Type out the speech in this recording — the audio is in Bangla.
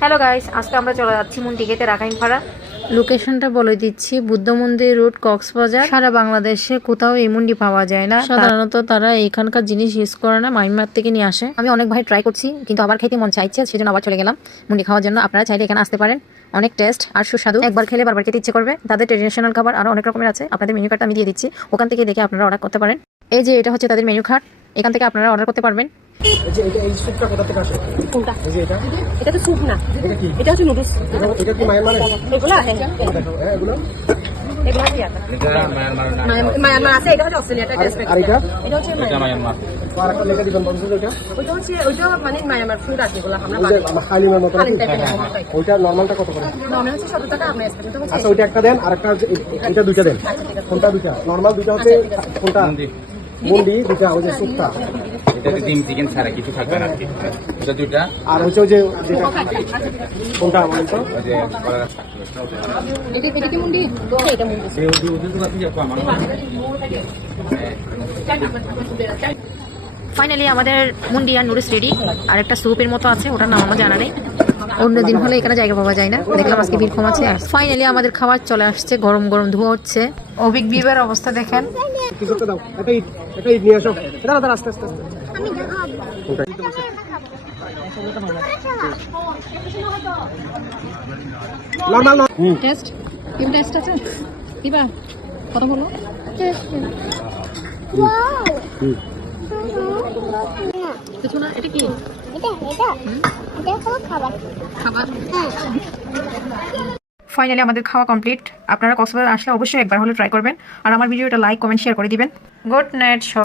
হ্যালো গাইস, আজকে আমরা চলে যাচ্ছি মুন্টিগেতে রাখাইনপাড়া। লোকেশনটা বলে দিচ্ছি, বুদ্ধ মন্দির রোড, কক্সবাজার। সারা বাংলাদেশে কোথাও এই মুন্ডি পাওয়া যায় না। সাধারণত তারা এখানকার জিনিস ইউজ করে না, মাইনমার থেকে নিয়ে আসে। আমি অনেক ভাই ট্রাই করছি, কিন্তু আবার খেতে মন চাইছে, সেজন্য আবার চলে গেলাম মুন্ডি খাওয়ার জন্য। আপনারা চাইলে এখানে আসতে পারেন, অনেক টেস্ট আর সুস্বাদু। একবার খেলে বারবার খেতে ইচ্ছে করবে। তাদের ট্রেডিশনাল খাবার আরো অনেক রকমের আছে। আপনাদের মেনু কার্ডটা আমি দিয়ে দিচ্ছি, ওখান থেকে দেখে আপনারা অর্ডার করতে পারেন। এই যে এটা হচ্ছে তাদের মেনু কার্ড, এখান থেকে আপনারা অর্ডার করতে পারবেন। এই স্যুপটা কোথা থেকে আসে? কোনটা? এই যে এটা এটা তো স্যুপ না, এটা কি? এটা হচ্ছে নুডলস। এটা কি মায়ানমারে? এগুলো হ্যাঁ, দেখো এগুলো এগুলো কি আছে? মায়ানমার আছে, এটা হচ্ছে অস্ট্রেলিয়াটা টেস্ট। আর এটা এটা হচ্ছে মায়ানমার। আর একটা লেখা দিবেন বন্ধু এটা ওইটা মানে মায়ানমার ফুড আছে, এগুলো আমরা ওই যে আমার হালিমের মতো নাকি? টাইপের ওইটা নরমালটা কত করে? নরমাল হচ্ছে 70 টাকা, আপনার স্পেশাল হচ্ছে আচ্ছা ওইটা একটা দেন, আর একটা এটা দুইটা দেন। কোনটা দুইটা? নরমাল দুইটা হচ্ছে কোনটা? মুন্ডি দুইটা, ওই যে স্যুপটা। এটাতে ডিম চিকেন ছাড়া কিছু থাকবে না আর কি। এটা দুইটা আর হচ্ছে ওই যে যেটা কোনটা বলেন তো? ওই যে কলার এটা কি মুন্ডি? এটা মুন্ডি। এই ওদের তো আপনি যাবো আমার ফাইনালি আমাদের মুন্ডি আর নুডলস রেডি। আর একটা স্যুপের মতো আছে, ওটার নাম আমার জানা নেই। অন্যদিন হলে এখানে জায়গা পাওয়া যায় না, দেখলাম আজকে ভিড় কম আছে। ফাইনালি আমাদের খাবার চলে আসছে, গরম গরম ধোয়া হচ্ছে। অবিক বিবের অবস্থা দেখেন। কি করতে দাও? এটা ইট নিয়ে আসো। দাঁড়া দাঁড়া, আস্তে আস্তে আস্তে। কোনটা? নরমাল টেস্ট কি টেস্ট আছে? কিবা কত বলো? কিছু না, এটা কি খাবার? ফাইনালি আমাদের খাওয়া কমপ্লিট। আপনারা কক্সবাজার আসলে অবশ্যই একবার হলে ট্রাই করবেন। আর আমার ভিডিওটা লাইক, কমেন্ট, শেয়ার করে দিবেন। গুড নাইট সব।